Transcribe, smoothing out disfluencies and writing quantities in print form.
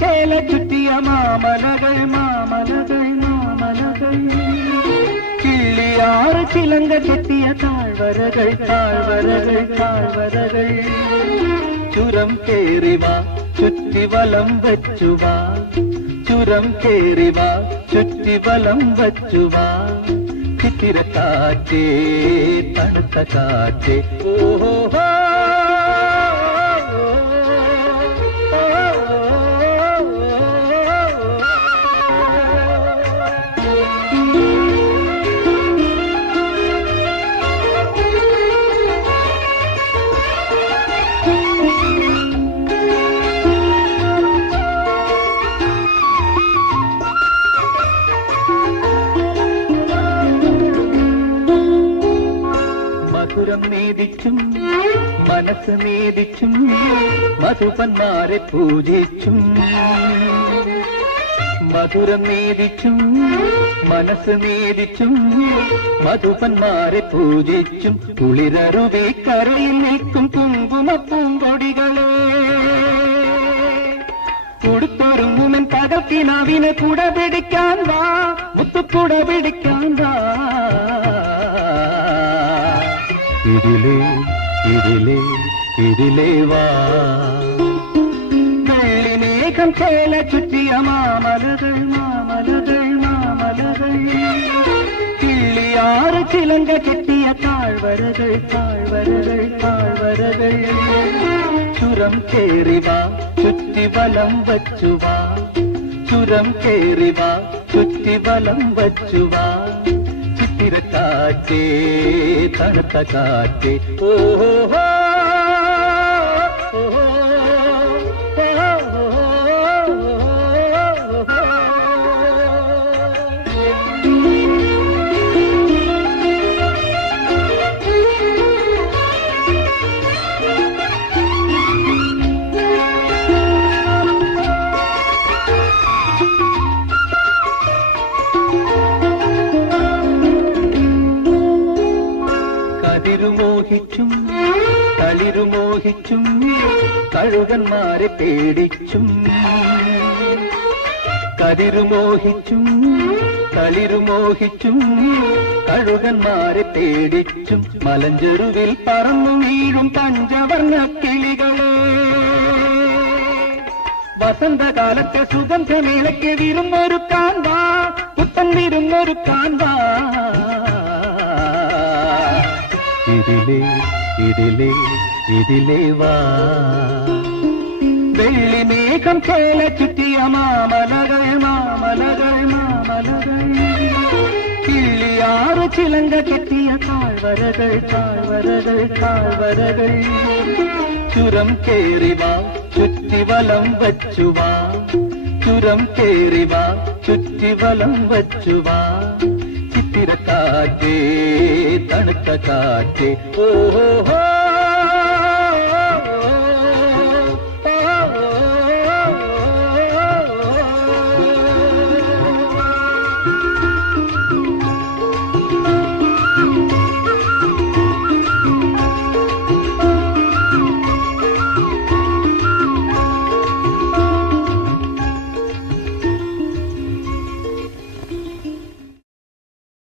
ചേല ചുറ്റിയ മാമലകൾ മാമലകൾ മാമലകൾ കിള്ളിയാറ് ചിലങ്ക കെട്ടിയ താഴ്വരകൾ താഴ്വരകൾ താഴ്വരകൾ ചുരം കേറിവാ ചുറ്റി വലം വച്ചുവാ ചുരം കേറിവാ ചുറ്റി വലം വച്ചുവാ ചിത്തിരക്കാറ്റേ തണുത്ത കാറ്റേ ഓഹോ മധുരം നേദിച്ചും മനസ്സ് നേദിച്ചും മധുപന്മാരെ പൂജിച്ചും മധുരം നേദിച്ചും മനസ്സ് നേദിച്ചും മധുപന്മാരെ പൂജിച്ചും കുളിരറുവേ കരയിൽ നിൽക്കും കുങ്കുമപ്പൂങ്കൊടികളെ കൊടുത്തൊരുങ്ങുമൻ പകർത്തിനാവിനെ കുട പിടിക്കാൻ വാ മുത്തുക്കുട പിടിക്കാൻ വാ ഇതിലേ ഇതിലേ ഇതിലേ വാ വെള്ളിമേഘം ചേല ചുറ്റിയ മാമലകൾ മാമലകൾ മാമലകൾ കിള്ളിയാറ് ചിലങ്ക കെട്ടിയ താഴ്വരകൾ താഴ്വരകൾ താഴ്വരകൾ ചുരം കേറിവാ ചുറ്റി വലം വച്ചുവാ ചുരം കേറിവാ ചുറ്റി വലം വച്ചുവാ ചിത്തിരക്കാറ്റേ തണുത്ത കാറ്റേ ഓഹോ കതിരുമോഹിച്ചും കളിരുമോഹിച്ചും കഴുകന്മാരെ പേടിച്ചും കതിരുമോഹിച്ചും കളിരുമോഹിച്ചും കഴുകന്മാരെ പേടിച്ചും മലഞ്ചെരുവിൽ പറന്നു വീഴും പഞ്ചവർണ്ണ കിളികളെ വസന്തകാലത്തെ സുഗന്ധമേളയ്ക്ക് വിരുന്നൊരുക്കാൻ വാ പുത്തൻ വിരുന്നൊരുക്കാൻ വാ ഇതിലേ ഇതിലേ ഇതിലേ വാ വെള്ളിമേഘം ചേല ചുറ്റിയ മാമലകൾ മാമലകൾ മാമലകൾ കിള്ളിയാറ് ചിലങ്ക കെട്ടിയ താഴ്വരകൾ താഴ്വരകൾ താഴ്വരകൾ ചുരം കേറിവാ ചുറ്റി വലം വച്ചുവാ ചുരം കേറിവാ ചുറ്റി വലം വച്ചുവാ ചിത്തിരക്കാറ്റേ തണുത്ത കാറ്റേ ഓഹോ